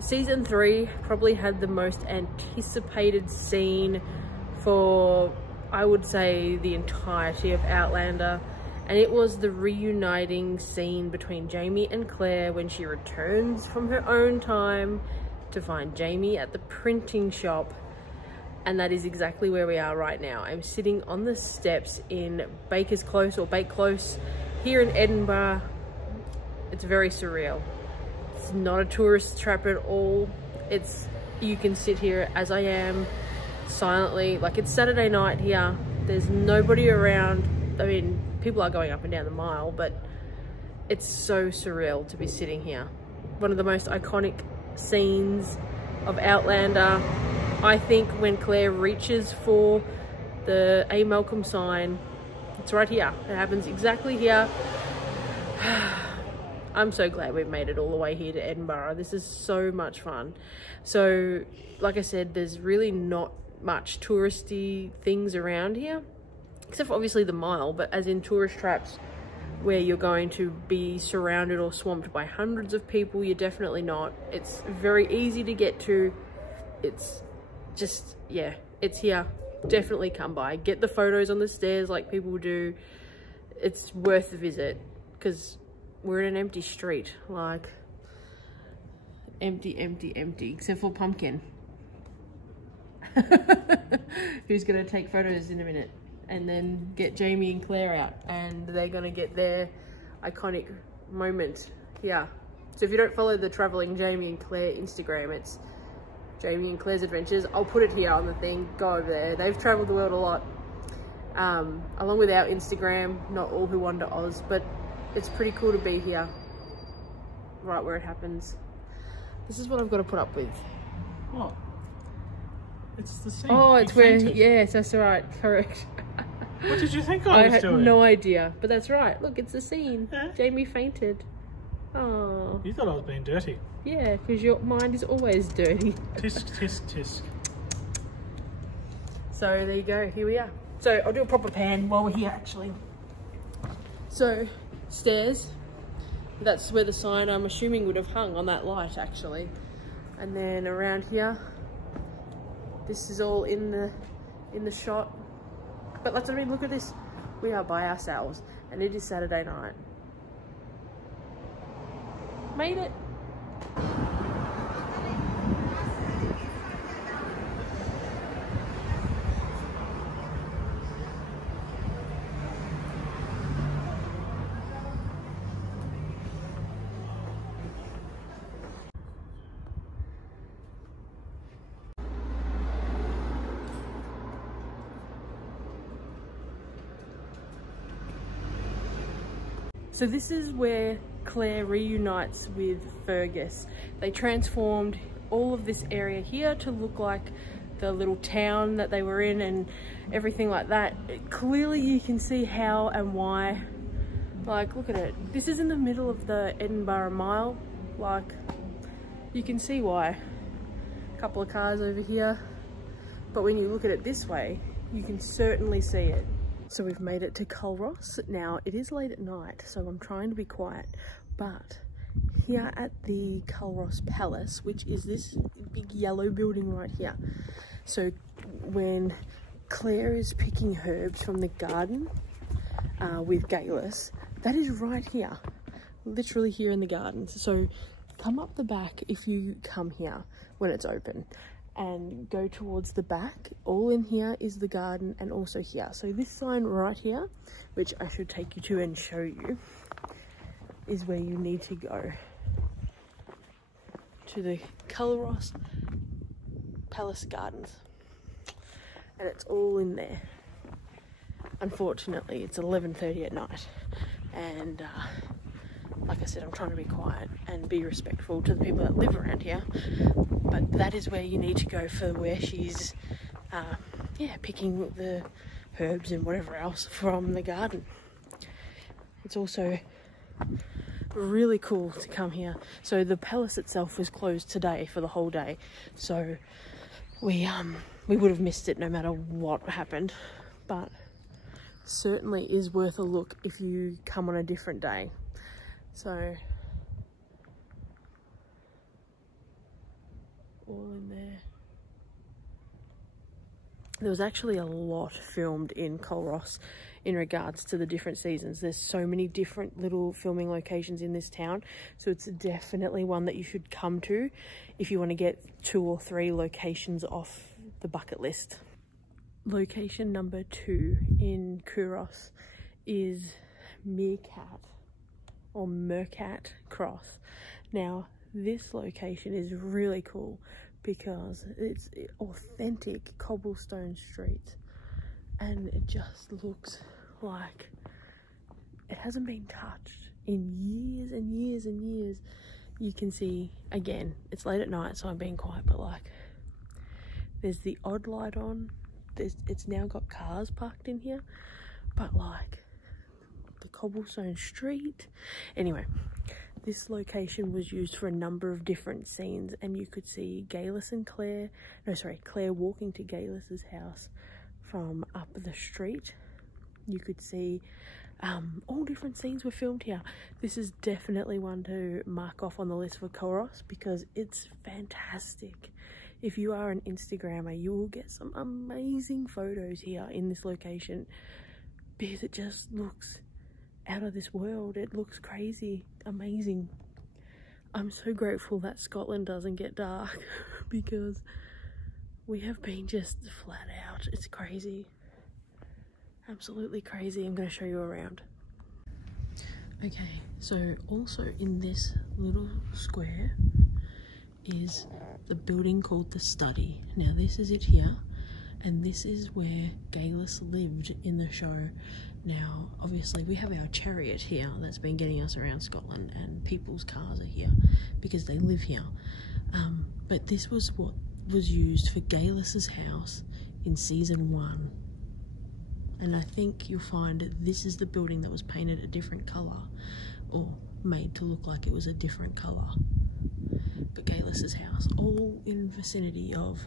season 3 probably had the most anticipated scene for, I would say, the entirety of Outlander, and it was the reuniting scene between Jamie and Claire when she returns from her own time to find Jamie at the printing shop. And that is exactly where we are right now. I'm sitting on the steps in Baker's Close, or Bake Close, here in Edinburgh. It's very surreal. It's not a tourist trap at all. It's, you can sit here as I am, silently. Like, it's Saturday night here. There's nobody around. I mean, people are going up and down the mile, but it's so surreal to be sitting here. One of the most iconic scenes of Outlander. I think when Claire reaches for the A. Malcolm sign, it's right here. It happens exactly here. I'm so glad we've made it all the way here to Edinburgh. This is so much fun. So, like I said, there's really not much touristy things around here, except for obviously the mile, but as in tourist traps where you're going to be surrounded or swamped by hundreds of people, you're definitely not. It's very easy to get to. It's just, yeah, it's here. Definitely come by. Get the photos on the stairs like people do. It's worth the visit because we're in an empty street. Like, empty, empty, empty, except for Pumpkin. Who's going to take photos in a minute and then get Jamie and Claire out, and they're going to get their iconic moment here. So if you don't follow the Traveling Jamie and Claire Instagram, it's Jamie and Claire's Adventures. I'll put it here on the thing. Go over there. They've traveled the world a lot, along with our Instagram, Not All Who Wander Oz, but it's pretty cool to be here, right where it happens. This is what I've got to put up with. What? It's the scene. Oh, it's where, yes, that's right, correct. What did you think I was doing? I had no idea, but that's right. Look, it's the scene. Yeah. Jamie fainted. Oh. You thought I was being dirty. Yeah, because your mind is always dirty. Tisk, tisk, tisk. So there you go, here we are. So I'll do a proper pan while we're here, actually. So, stairs. That's where the sign, I'm assuming, would have hung on that light, actually. And then around here, this is all in the shot. But let's, I mean, look at this. We are by ourselves, and it is Saturday night. Made it. So this is where Claire reunites with Fergus. They transformed all of this area here to look like the little town that they were in and everything like that. Clearly you can see how and why. Like, look at it. This is in the middle of the Edinburgh Mile. Like, you can see why. A couple of cars over here. But when you look at it this way, you can certainly see it. So we've made it to Col Ross. Now, it is late at night, so I'm trying to be quiet, but here at the Col Ross Palace, which is this big yellow building right here. So when Claire is picking herbs from the garden with Galus, that is right here, literally here in the garden. So come up the back if you come here when it's open, and go towards the back. All in here is the garden, and also here. So this sign right here, which I should take you to and show you, is where you need to go. To the Col Ross Palace Gardens. And it's all in there. Unfortunately, it's 11:30 at night. And like I said, I'm trying to be quiet and be respectful to the people that live around here. But that is where you need to go for where she's, yeah, picking the herbs and whatever else from the garden. It's also really cool to come here. So the palace itself was closed today for the whole day. So we would have missed it no matter what happened. But certainly is worth a look if you come on a different day. So all in there. There was actually a lot filmed in Col Ross in regards to the different seasons. There's so many different little filming locations in this town, so it's definitely one that you should come to if you want to get 2 or 3 locations off the bucket list. Location number 2 in Col Ross is Meerkat or Mercat Cross. Now this location is really cool because it's authentic cobblestone streets, and it just looks like it hasn't been touched in years and years and years. You can see, again, it's late at night, so I'm being quiet, but like, there's the odd light on. It's now got cars parked in here, but like the cobblestone street. Anyway, this location was used for a number of different scenes, and you could see Galis and Claire walking to Galis's house from up the street. You could see all different scenes were filmed here. This is definitely one to mark off on the list for Col Ross because it's fantastic. If you are an Instagrammer, you will get some amazing photos here in this location because it just looks out of this world. It looks crazy, amazing. I'm so grateful that Scotland doesn't get dark because we have been just flat out. It's crazy, absolutely crazy. I'm going to show you around. Okay, so also in this little square is the building called the Study. Now this is it here, and this is where Galis lived in the show. Now obviously we have our chariot here that's been getting us around Scotland, and people's cars are here because they live here, but this was what was used for Galis's house in season 1, and I think you'll find this is the building that was painted a different colour or made to look like it was a different colour. But Galis's house, all in vicinity of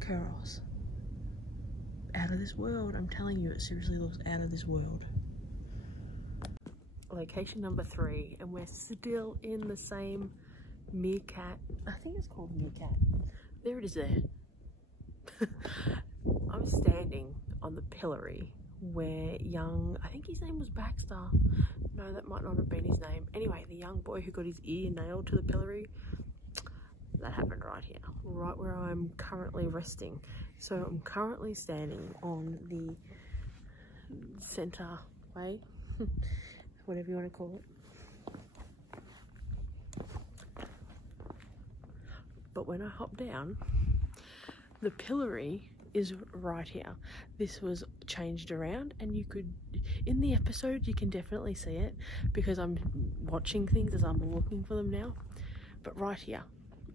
Col Ross. Out of this world, I'm telling you, it seriously looks out of this world. Location number 3, and we're still in the same Meerkat. I think it's called Meerkat. There it is there. I'm standing on the pillory where I think his name was Baxter. No, that might not have been his name. Anyway, the young boy who got his ear nailed to the pillory, that happened right here, right where I'm currently resting. So I'm currently standing on the center way, whatever you want to call it. But when I hop down, the pillory is right here. This was changed around, and you could, in the episode, you can definitely see it because I'm watching things as I'm looking for them now. But right here,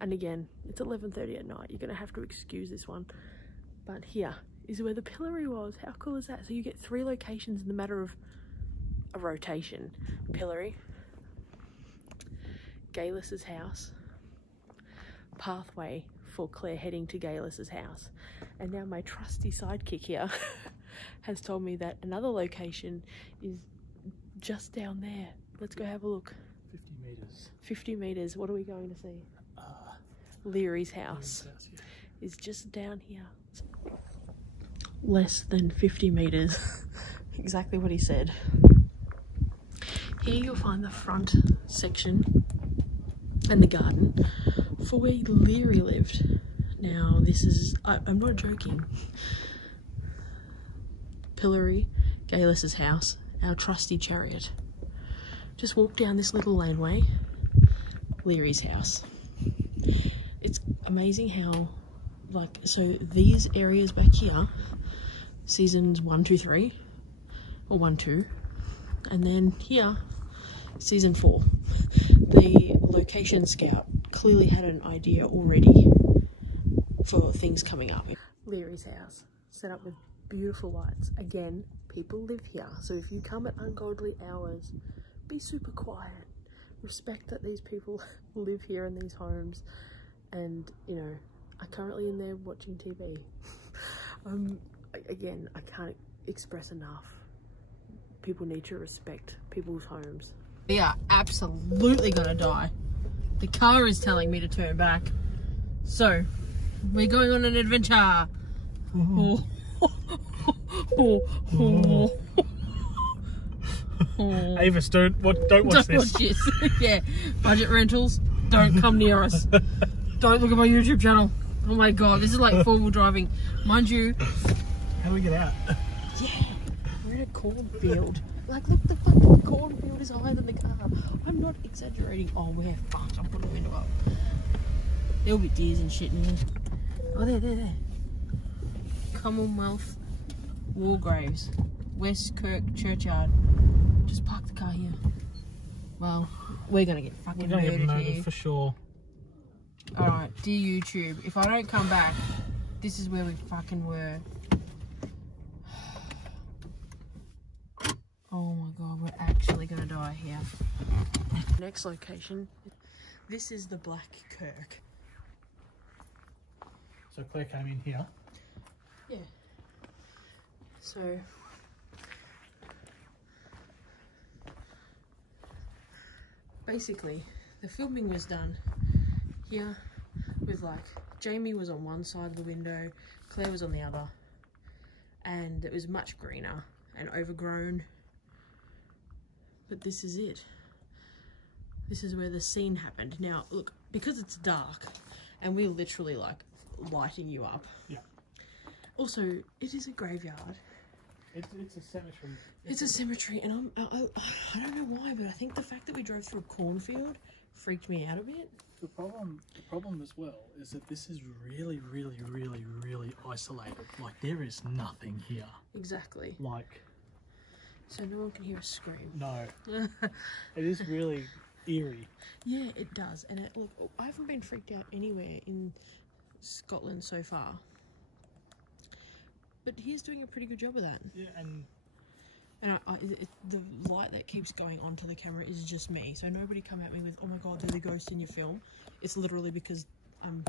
and again, it's 11:30 at night. You're gonna have to excuse this one, but here is where the pillory was. How cool is that? So you get 3 locations in the matter of a rotation. Pillory, Galis's house, pathway for Claire heading to Galis's house. And now my trusty sidekick here has told me that another location is just down there. Let's go have a look. 50 meters. 50 meters. What are we going to see? Leary's house is just down here. Less than 50 meters. Exactly what he said. Here you'll find the front section and the garden for where Leary lived. Now this is, I'm not joking. Pillory, Galis's house, our trusty chariot. Just walk down this little laneway, Leary's house. It's amazing how, like, so these areas back here, seasons 1, 2, 3, or 1, 2, and then here, season 4. The location scout clearly had an idea already for things coming up. Leary's house, set up with beautiful lights. Again, people live here, so if you come at ungodly hours, be super quiet. Respect that these people live here in these homes, and you know, are currently in there watching TV. Again, I can't express enough. People need to respect people's homes. We are absolutely gonna die. The car is telling me to turn back. So, we're going on an adventure. Oh. Avis, don't watch this. Yeah, budget rentals, don't come near us. Don't look at my YouTube channel. Oh my god, this is like four-wheel driving. Mind you. How do we get out? Yeah, we're in a cornfield. Like, look, the fucking cornfield is higher than the car. I'm not exaggerating. Oh, we're fucked. I'll put the window up. There'll be deers and shit in here. Oh, there. Commonwealth War Graves, West Kirk Churchyard. Just park the car here. Well, we're gonna get fucking murdered here for sure. Alright, dear YouTube, if I don't come back, this is where we fucking were. Oh my god, we're actually gonna die here. Next location, this is the Black Kirk. So Claire came in here. Yeah. So basically, the filming was done here with, like, Jamie was on one side of the window, Claire was on the other, and it was much greener and overgrown. But this is it. This is where the scene happened. Now, look, because it's dark and we're literally like lighting you up. Yeah. Also, it is a graveyard. It's a cemetery. It's a cemetery, and I don't know why, but I think the fact that we drove through a cornfield freaked me out a bit. The problem as well is that this is really isolated. Like, there is nothing here. Exactly. Like, so no one can hear us scream. No. It is really eerie. Yeah, it does. And look, I haven't been freaked out anywhere in Scotland so far. But he's doing a pretty good job of that. Yeah, and the light that keeps going onto the camera is just me. So nobody come at me with, oh my god, there's a ghost in your film. It's literally because I'm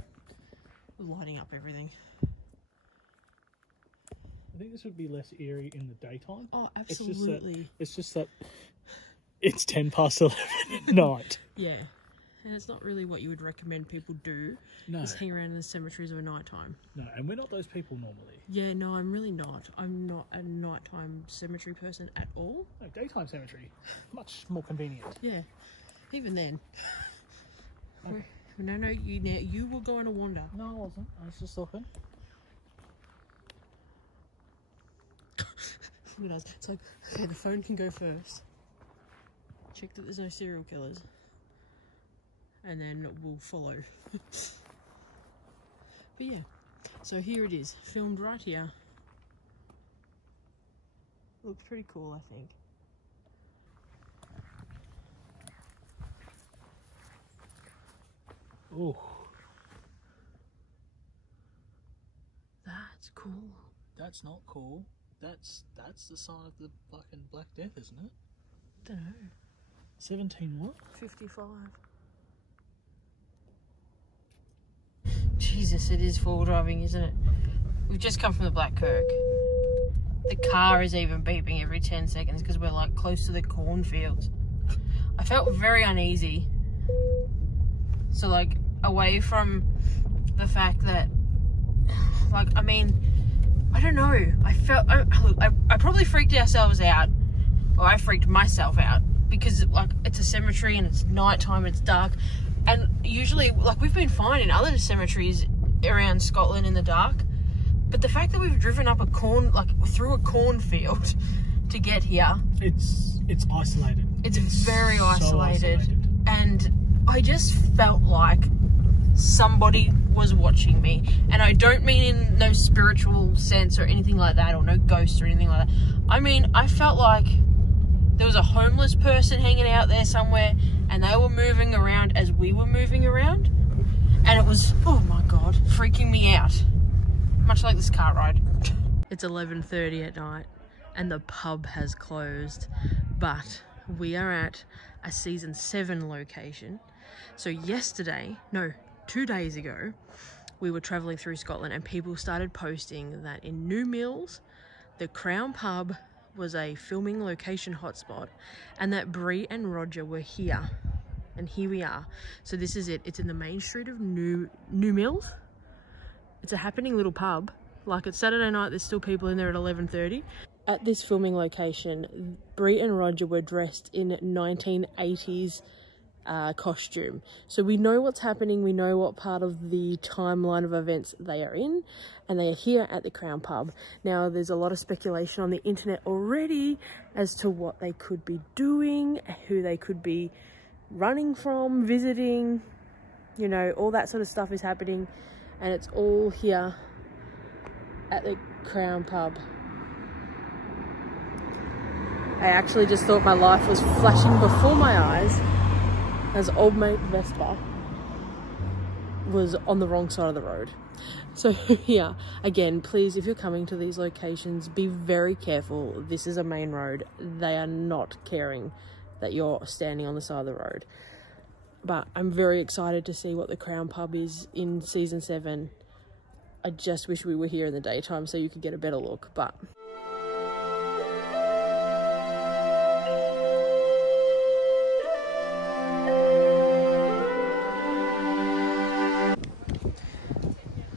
lighting up everything. I think this would be less eerie in the daytime. Oh, absolutely. It's just that it's 10 past 11 at night. Yeah. And it's not really what you would recommend people do. No. Is hang around in the cemeteries of a nighttime. No, and we're not those people normally. Yeah, no, I'm really not. I'm not a nighttime cemetery person at all. No, daytime cemetery. Much more convenient. Yeah. Even then. Okay. No, you were going to wander. No, I wasn't. I was just looking. It's like, okay, the phone can go first. Check that there's no serial killers. And then we'll follow. But yeah, so here it is, filmed right here. Looks pretty cool, I think. Oh, that's cool. That's not cool. That's the sign of the fucking Black Death, isn't it? Don't know. 17 what? 55. Jesus, it is four-wheel driving, isn't it? We've just come from the Black Kirk. The car is even beeping every 10 seconds because we're like close to the cornfields. I felt very uneasy. So like away from the fact that, like, I mean, I don't know. I probably freaked ourselves out, or I freaked myself out because like it's a cemetery and it's nighttime and it's dark. And usually, like, we've been fine in other cemeteries around Scotland in the dark. But the fact that we've driven up through a cornfield to get here. It's isolated. It's very isolated. So isolated. And I just felt like somebody was watching me. And I don't mean in no spiritual sense or anything like that, or no ghosts or anything like that. I mean, I felt like there was a homeless person hanging out there somewhere, and they were moving around as we were moving around. And it was, oh my god, freaking me out. Much like this car ride. It's 11:30 at night, and the pub has closed. But we are at a season 7 location. So 2 days ago, we were travelling through Scotland, and people started posting that in New Mills, the Crown Pub was a filming location hotspot, and that Bree and Roger were here. And here we are. So this is it. It's in the main street of New Mills. It's a happening little pub. Like, it's Saturday night, there's still people in there at 11:30. At this filming location, Brie and Roger were dressed in 1980s costume. So we know what's happening, we know what part of the timeline of events they are in, and they are here at the Crown Pub. Now, there's a lot of speculation on the internet already as to what they could be doing, who they could be running from, visiting, you know, all that sort of stuff is happening, and it's all here at the Crown Pub. I actually just thought my life was flashing before my eyes as old mate Vespa was on the wrong side of the road. So yeah, again, please, if you're coming to these locations, be very careful. This is a main road. They are not caring that you're standing on the side of the road. But I'm very excited to see what the Crown Pub is in season 7. I just wish we were here in the daytime so you could get a better look, but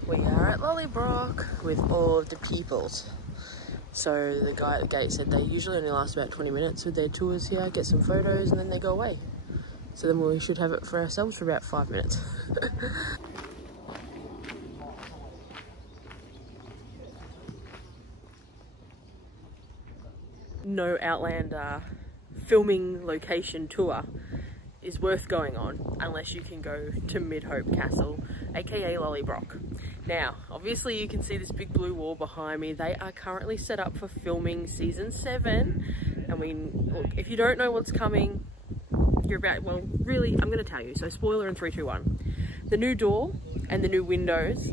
we are at lallybroch with all of the peoples. So the guy at the gate said they usually only last about 20 minutes with their tours here, get some photos, and then they go away. So then we should have it for ourselves for about 5 minutes. No Outlander filming location tour is worth going on unless you can go to Mid-Hope Castle, aka lallybroch. Now, obviously you can see this big blue wall behind me. They are currently set up for filming season 7. And look, if you don't know what's coming, you're about, well, really, I'm going to tell you. So spoiler in 3, 2, 1. The new door and the new windows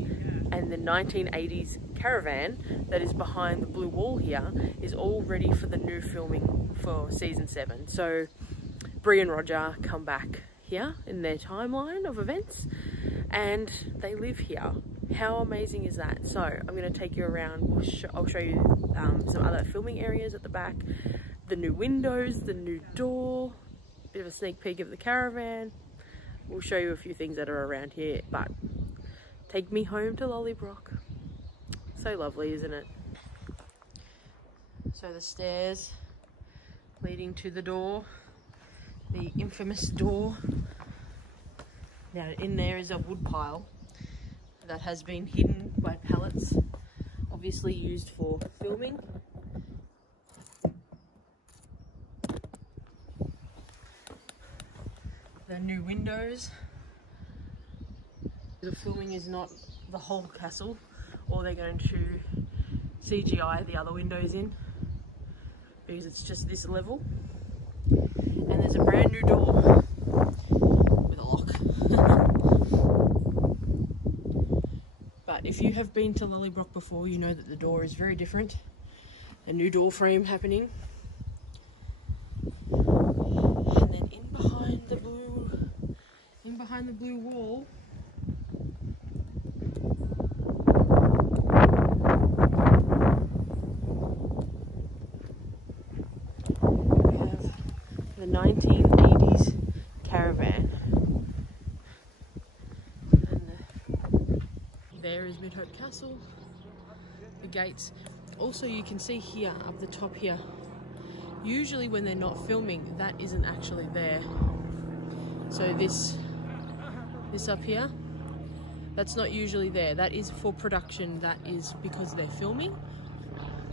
and the 1980s caravan that is behind the blue wall here is all ready for the new filming for season 7. So Brie and Roger come back here in their timeline of events and they live here. How amazing is that? So I'm going to take you around. I'll show you some other filming areas at the back, the new windows, the new door, bit of a sneak peek of the caravan. We'll show you a few things that are around here, but take me home to lallybroch. So lovely, isn't it? So the stairs leading to the door, the infamous door. Now in there is a wood pile that has been hidden by pallets, obviously used for filming. The new windows. The filming is not the whole castle, or they're going to CGI the other windows in because it's just this level. And there's a brand new door with a lock. But if you have been to lallybroch before, you know that the door is very different. A new door frame happening. And then in behind the blue wall, we have the 1980s caravan. And there is Mid-Hope Castle, the gates. Also, you can see here up the top here, usually when they're not filming, that isn't actually there. So this up here, that's not usually there. That is for production. That is because they're filming.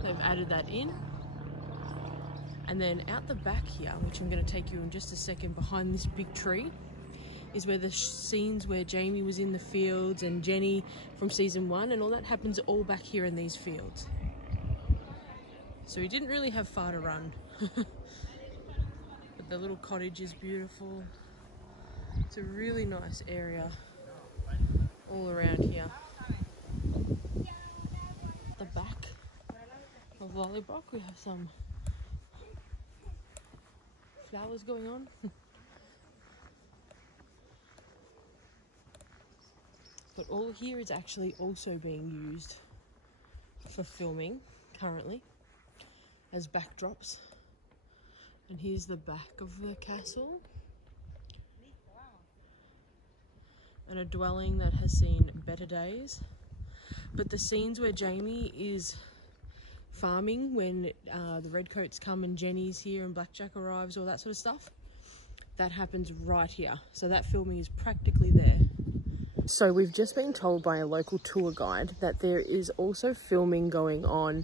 They've added that in. And then out the back here, which I'm going to take you in just a second, behind this big tree, is where the scenes where Jamie was in the fields and Jenny from season 1 and all that happens all back here in these fields. So he didn't really have far to run. But the little cottage is beautiful. It's a really nice area all around here. At the back of lallybroch, we have some flowers going on. But all here is actually also being used for filming currently as backdrops. And here's the back of the castle. and a dwelling that has seen better days. But the scenes where Jamie is farming when the redcoats come and Jenny's here and Blackjack arrives, all that sort of stuff, that happens right here. So that filming is practically there. So we've just been told by a local tour guide that there is also filming going on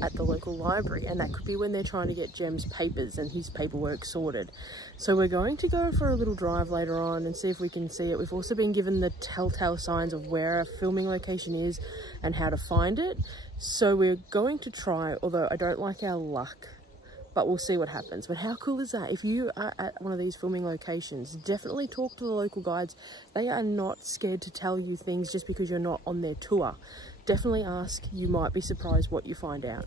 at the local library, and that could be when they're trying to get Jem's papers and his paperwork sorted. So we're going to go for a little drive later on and see if we can see it. We've also been given the telltale signs of where a filming location is and how to find it. So we're going to try, although I don't like our luck, but we'll see what happens. But how cool is that? If you are at one of these filming locations, definitely talk to the local guides. They are not scared to tell you things just because you're not on their tour. Definitely ask. You might be surprised what you find out.